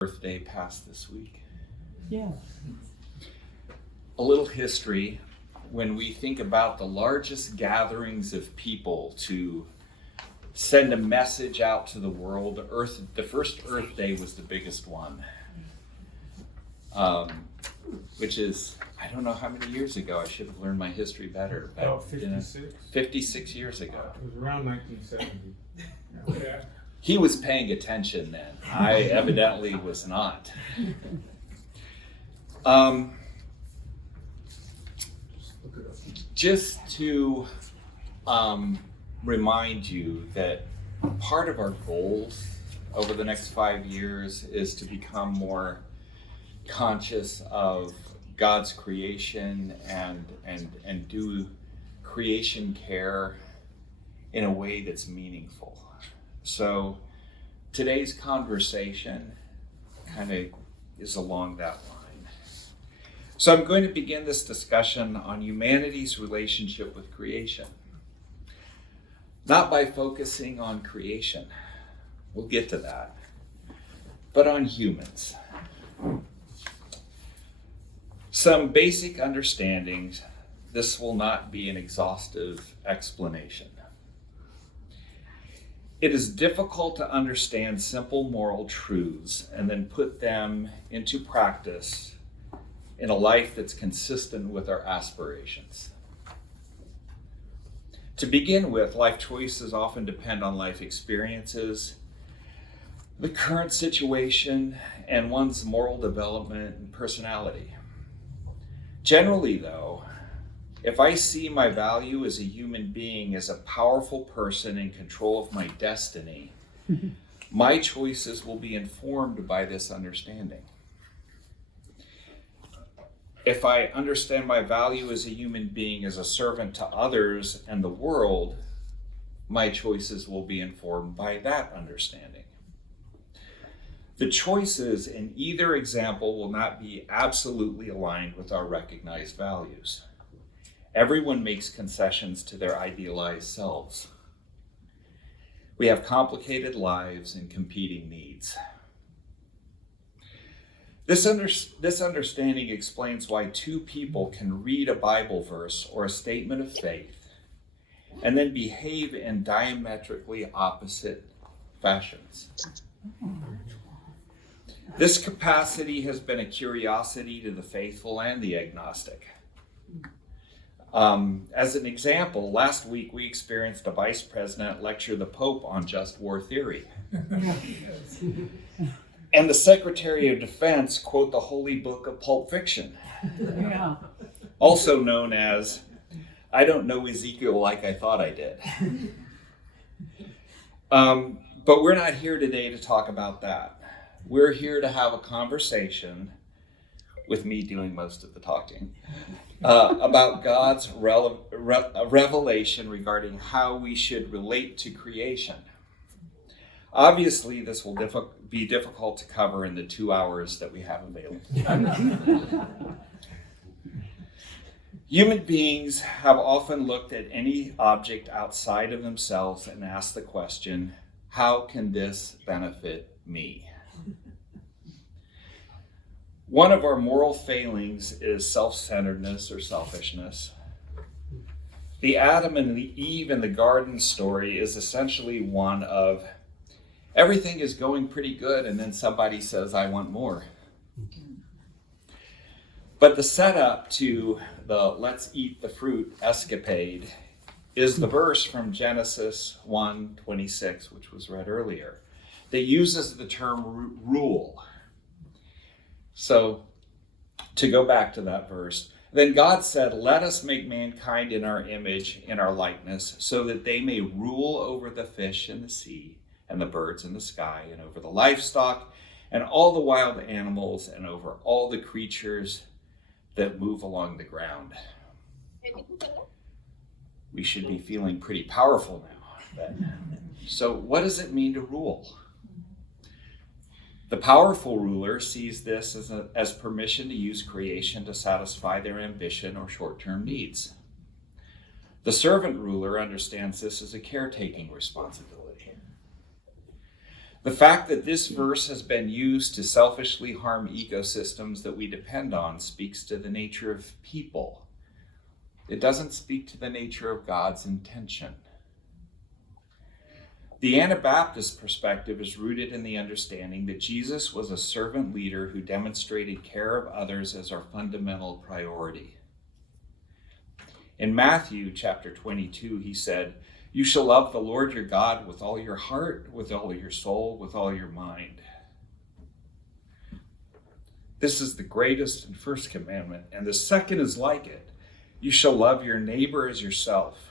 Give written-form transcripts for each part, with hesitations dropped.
Birthday passed this week. Yeah. A little history. When we think about the largest gatherings of people to send a message out to the world, the first Earth Day was the biggest one, which is, I don't know how many years ago. I should have learned my history better. About 56. 56 years ago. It was around 1970. Yeah. He was paying attention then. I evidently was not. Just to remind you that part of our goals over the next 5 years is to become more conscious of God's creation and do creation care in a way that's meaningful. So today's conversation kind of is along that line. So I'm going to begin this discussion on humanity's relationship with creation. Not by focusing on creation, we'll get to that, but on humans. Some basic understandings. This will not be an exhaustive explanation. It is difficult to understand simple moral truths and then put them into practice in a life that's consistent with our aspirations. To begin with, life choices often depend on life experiences, the current situation, and one's moral development and personality. Generally, though, if I see my value as a human being as a powerful person in control of my destiny, my choices will be informed by this understanding. If I understand my value as a human being as a servant to others and the world, my choices will be informed by that understanding. The choices in either example will not be absolutely aligned with our recognized values. Everyone makes concessions to their idealized selves. We have complicated lives and competing needs. This understanding explains why two people can read a Bible verse or a statement of faith and then behave in diametrically opposite fashions. This capacity has been a curiosity to the faithful and the agnostic. As an example, last week we experienced a vice president lecture the Pope on just war theory. And the Secretary of Defense quote the holy book of Pulp Fiction. Yeah. Also known as, I don't know Ezekiel like I thought I did. But we're not here today to talk about that. We're here to have a conversation, with me doing most of the talking, about God's revelation regarding how we should relate to creation. Obviously, this will be difficult to cover in the 2 hours that we have available. Human beings have often looked at any object outside of themselves and asked the question, how can this benefit me? One of our moral failings is self-centeredness or selfishness. The Adam and the Eve in the garden story is essentially one of everything is going pretty good and then somebody says, I want more. But the setup to the let's eat the fruit escapade is the verse from Genesis 1:26, which was read earlier, that uses the term rule. So, to go back to that verse, then God said, let us make mankind in our image, in our likeness, so that they may rule over the fish in the sea, and the birds in the sky, and over the livestock, and all the wild animals, and over all the creatures that move along the ground. We should be feeling pretty powerful now. So what does it mean to rule? The powerful ruler sees this as permission to use creation to satisfy their ambition or short-term needs. The servant ruler understands this as a caretaking responsibility. The fact that this verse has been used to selfishly harm ecosystems that we depend on speaks to the nature of people. It doesn't speak to the nature of God's intention. The Anabaptist perspective is rooted in the understanding that Jesus was a servant leader who demonstrated care of others as our fundamental priority. In Matthew chapter 22, he said, "You shall love the Lord your God with all your heart, with all your soul, with all your mind." This is the greatest and first commandment, and the second is like it. You shall love your neighbor as yourself.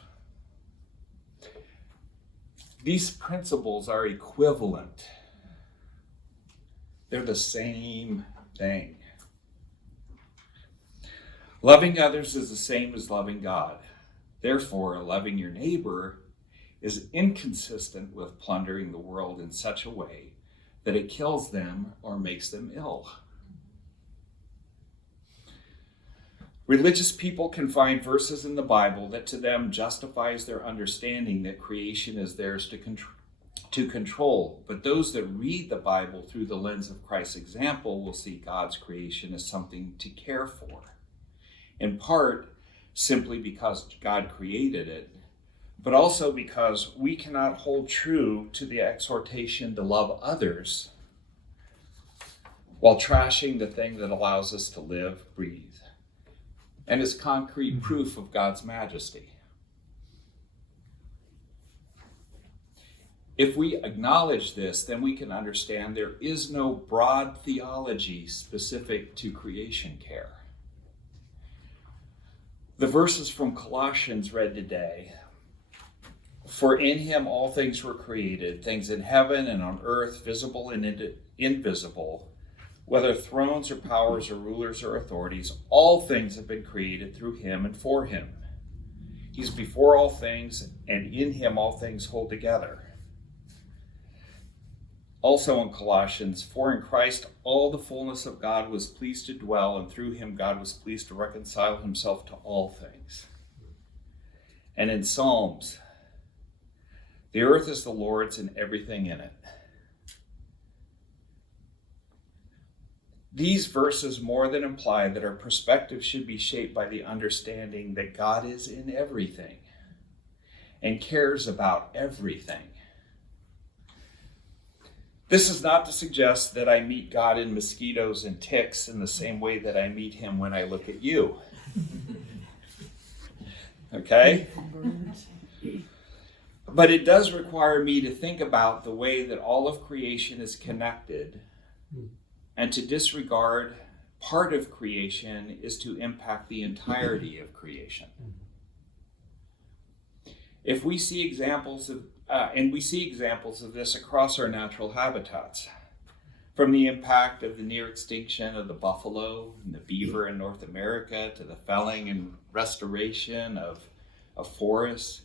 These principles are equivalent. They're the same thing. Loving others is the same as loving God. Therefore, loving your neighbor is inconsistent with plundering the world in such a way that it kills them or makes them ill. Religious people can find verses in the Bible that to them justifies their understanding that creation is theirs to control. But those that read the Bible through the lens of Christ's example will see God's creation as something to care for. In part, simply because God created it, but also because we cannot hold true to the exhortation to love others while trashing the thing that allows us to live, breathe, and is concrete proof of God's majesty. If we acknowledge this, then we can understand there is no broad theology specific to creation care. The verses from Colossians read today, "For in him all things were created, things in heaven and on earth, visible and invisible, whether thrones or powers or rulers or authorities, all things have been created through him and for him. He's before all things, and in him all things hold together." Also in Colossians, "For in Christ all the fullness of God was pleased to dwell, and through him God was pleased to reconcile himself to all things." And in Psalms, "The earth is the Lord's and everything in it." These verses more than imply that our perspective should be shaped by the understanding that God is in everything and cares about everything. This is not to suggest that I meet God in mosquitoes and ticks in the same way that I meet him when I look at you. Okay? But it does require me to think about the way that all of creation is connected, and to disregard part of creation is to impact the entirety of creation. If we see examples of this across our natural habitats, from the impact of the near extinction of the buffalo and the beaver in North America to the felling and restoration of forests.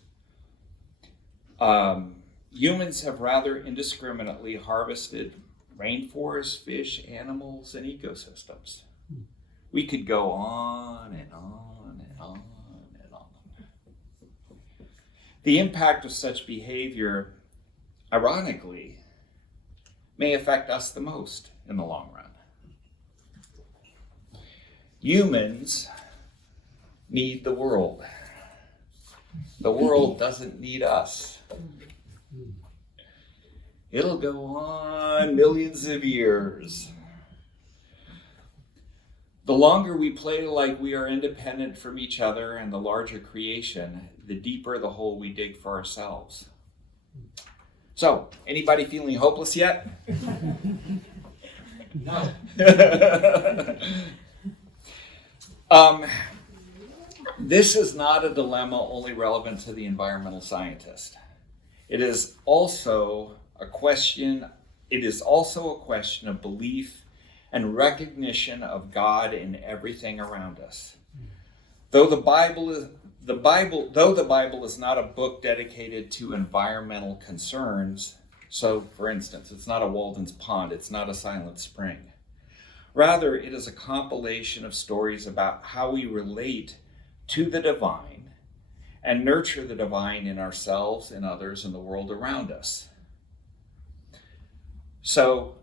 Humans have rather indiscriminately harvested rainforests, fish, animals, and ecosystems. We could go on and on and on and on. The impact of such behavior, ironically, may affect us the most in the long run. Humans need the world. The world doesn't need us. It'll go on millions of years. The longer we play like we are independent from each other and the larger creation, the deeper the hole we dig for ourselves. So, anybody feeling hopeless yet? No. This is not a dilemma only relevant to the environmental scientist. It is also a question of belief and recognition of God in everything around us. Though the Bible is not a book dedicated to environmental concerns, so for instance, it's not a Walden's Pond, it's not a Silent Spring. Rather, it is a compilation of stories about how we relate to the divine and nurture the divine in ourselves and others in the world around us. So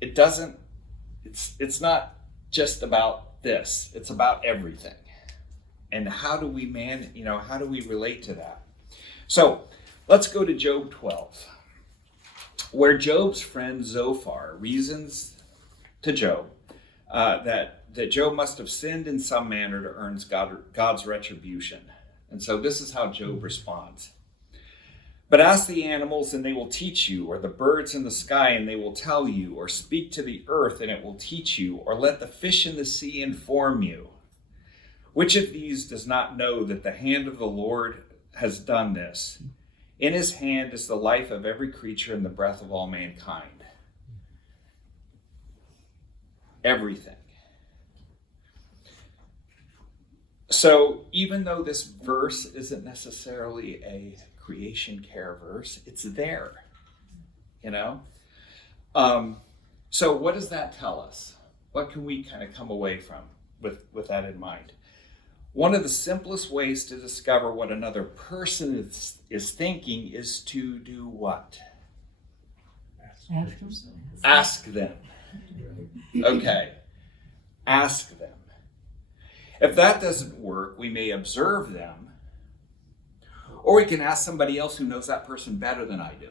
it's not just about this, it's about everything. And how do we how do we relate to that? So let's go to Job 12, where Job's friend Zophar reasons to Job that Job must have sinned in some manner to earn God's retribution. And so this is how Job responds. But ask the animals and they will teach you, or the birds in the sky and they will tell you, or speak to the earth and it will teach you, or let the fish in the sea inform you. Which of these does not know that the hand of the Lord has done this? In his hand is the life of every creature and the breath of all mankind. Everything. So even though this verse isn't necessarily a creation care verse, it's there, So what does that tell us? What can we kind of come away from with that in mind? One of the simplest ways to discover what another person is thinking is to do what? Ask them. Okay. Ask them. If that doesn't work, we may observe them, or we can ask somebody else who knows that person better than I do.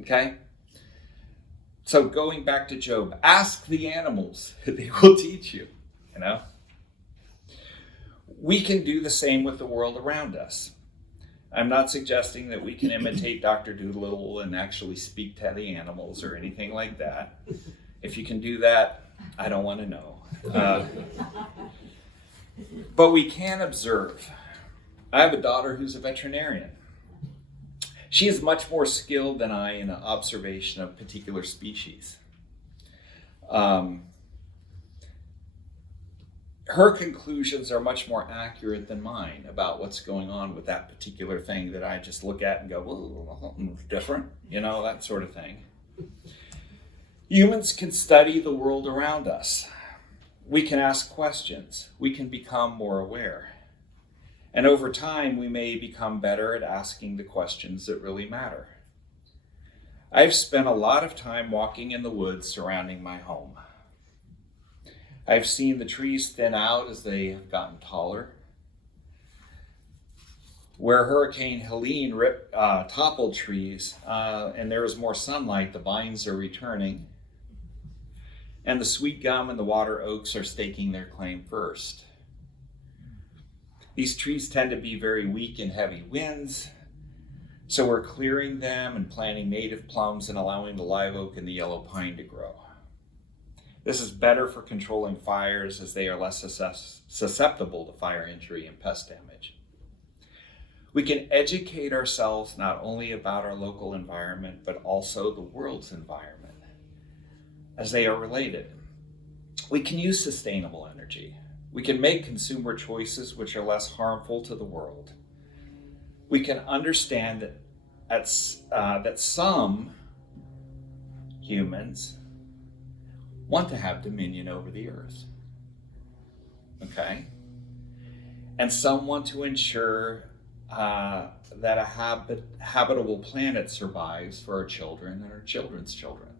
Okay? So going back to Job, ask the animals, they will teach you, We can do the same with the world around us. I'm not suggesting that we can imitate Dr. Doolittle and actually speak to the animals or anything like that. If you can do that, I don't want to know. But we can observe. I have a daughter who's a veterinarian. She is much more skilled than I in the observation of particular species. Her conclusions are much more accurate than mine about what's going on with that particular thing that I just look at and go, well, something's different, that sort of thing. Humans can study the world around us. We can ask questions. We can become more aware. And over time, we may become better at asking the questions that really matter. I've spent a lot of time walking in the woods surrounding my home. I've seen the trees thin out as they have gotten taller. Where Hurricane Helene toppled trees and there was more sunlight, the vines are returning. And the sweet gum and the water oaks are staking their claim first. These trees tend to be very weak in heavy winds, so we're clearing them and planting native plums and allowing the live oak and the yellow pine to grow. This is better for controlling fires as they are less susceptible to fire injury and pest damage. We can educate ourselves not only about our local environment, but also the world's environment, as they are related. We can use sustainable energy. We can make consumer choices which are less harmful to the world. We can understand that some humans want to have dominion over the earth. Okay? And some want to ensure that a habitable planet survives for our children and our children's children.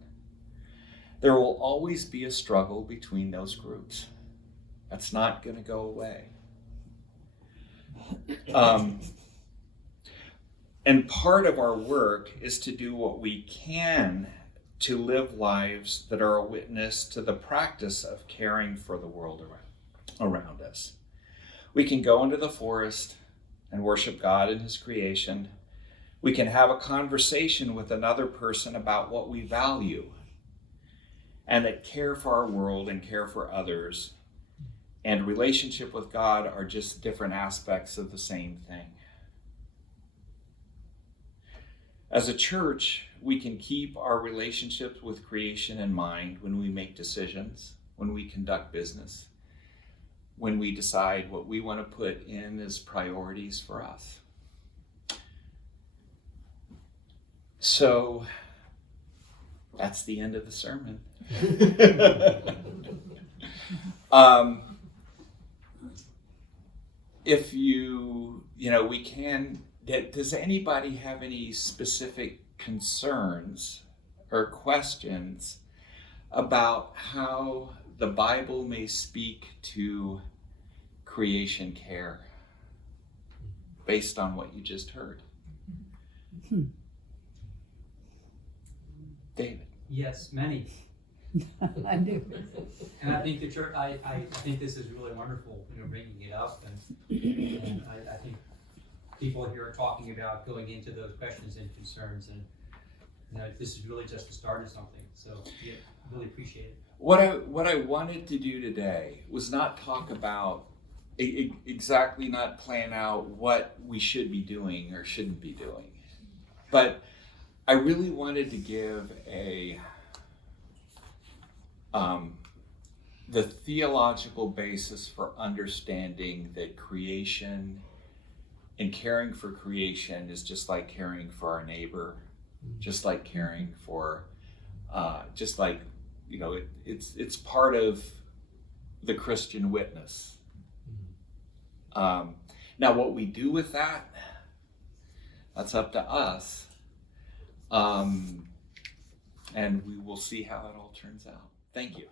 There will always be a struggle between those groups. That's not going to go away. And part of our work is to do what we can to live lives that are a witness to the practice of caring for the world around us. We can go into the forest and worship God in his creation. We can have a conversation with another person about what we value, and that care for our world and care for others and relationship with God are just different aspects of the same thing. As a church, we can keep our relationships with creation in mind when we make decisions, when we conduct business, when we decide what we want to put in as priorities for us. So that's the end of the sermon. If we can, does anybody have any specific concerns or questions about how the Bible may speak to creation care based on what you just heard. David. Yes, many. I do. And I think the church, I think this is really wonderful, bringing it up, and I think people here are talking about going into those questions and concerns, and this is really just the start of something. So yeah, really appreciate it. What I wanted to do today was not talk about exactly, not plan out what we should be doing or shouldn't be doing, but I really wanted to give the theological basis for understanding that creation and caring for creation is just like caring for our neighbor, just like caring for, just like, it's part of the Christian witness. Now what we do with that, that's up to us. And we will see how it all turns out. Thank you.